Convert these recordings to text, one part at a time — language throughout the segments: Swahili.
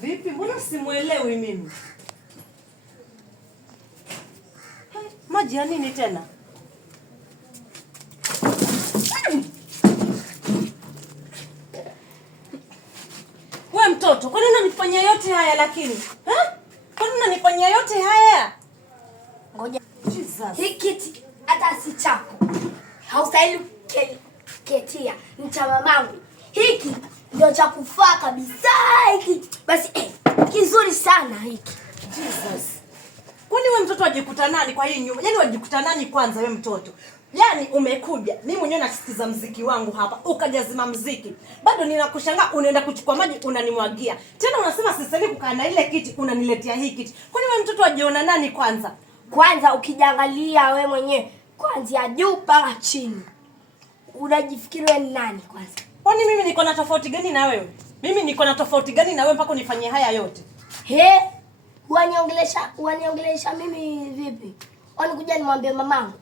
vipi? Mbona simuelewi mimi? Maji ya nini tena? Wewe mtoto, kwa nini unanifanyia yote haya lakini? Kwa nini unanifanyia yote haya? Ngoja. Jesus. Hiki kiti hata si chako. Haustahili ketia. Ni cha mamangu. Hiki ndio cha kufaa kabisa hiki. Basi kizuri sana hiki. Jesus. Kwani wewe mtoto wajikuta nani kwa hii nyumba? Yaani wajikuta nani kwanza wewe mtoto? Yaani umekuja, mimi mwenyewe nasikiza muziki wangu hapa, ukajazima muziki. Bado ninakushangaa unaenda kuchukua maji unanimwagia. Tena unasema sisemi kukaa na ile kiti unaniletea hii kiti. Kwani wewe mtoto wajiona nani kwanza? Kwanza ukijangalia wewe mwenyewe kuanzia juu mpaka chini. Unajifikiri wewe ni nani kwanza? Kwani mimi niko na tofauti gani na wewe? Mimi niko na tofauti gani na wewe mpaka unifanyie haya yote? Waniongelesha mimi vipi? Kuja nimwambie mamangu.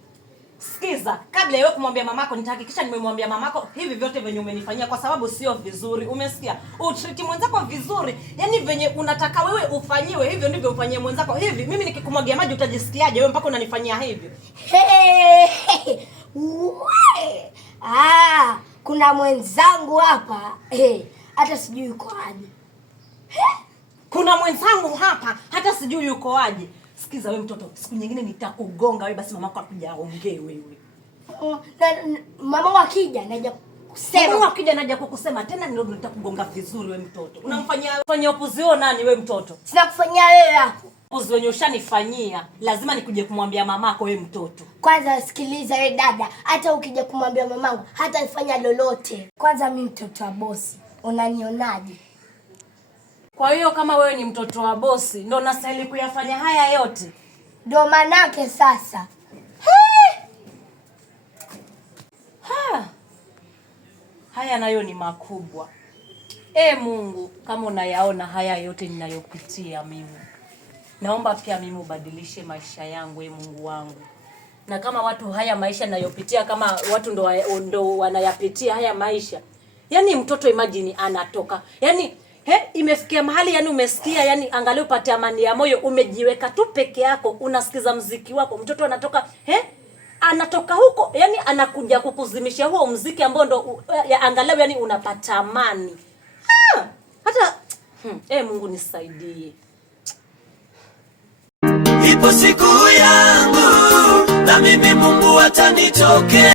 Sikiza, kabla wewe kumwambia mamako nitahakikisha nimemwambia mamako hivi vyote venye umenifanyia kwa sababu sio vizuri. Umesikia? Utreat mwenzako vizuri. Yaani venye unataka wewe ufanyiwe hivyo ndivyo ufanyie mwenzako. Hivi mimi nikikumwagia maji utajisikiaje wewe mpaka unanifanyia hivi? Kuna mwenzangu hapa. Hata sijui yuko aje. Kuna mwenzangu hapa hata sijui yuko aje. Sikiza wewe mtoto, siku nyingine nitakugonga wewe basi mamako akuja aongee wewe. Mama akija naja kusema. Mama akija naja kukusema tena ndio nitakugonga vizuri wewe mtoto. Unamfanyia opuzio nani wewe mtoto? Sina kufanyia wewe hapo. Upuzi wenye ushanifanyia, lazima nikuje kumwambia mamako wewe mtoto. Kwanza sikiliza wewe dada, hata ukija kumwambia mamangu hata ifanya lolote. Kwanza mimi mtoto wa bosi, unanionaje? Kwa hiyo kama wewe ni mtoto wa bosi, ndio unastahili kuyafanya haya yote. Ndio manake sasa. Haya nayo ni makubwa. Mungu, kama unayaona haya yote ninayopitia mimi. Naomba pia mimi ubadilishe maisha yangu, Mungu wangu. Na kama watu haya maisha ninayopitia, kama watu ndo wanayapitia haya maisha. Yaani mtoto imagine anatoka. Yaani imefikia mahali yani umesikia yani angalia upate amani ya moyo umejiweka tu peke yako unasikiza muziki wako mtoto anatoka anatoka huko yani anakuja kukuzimisha huo muziki ambao ndo angalau yani unapata amani. Hata Mungu nisaidie. Ipo siku yangu na mimi Mungu atanitokea.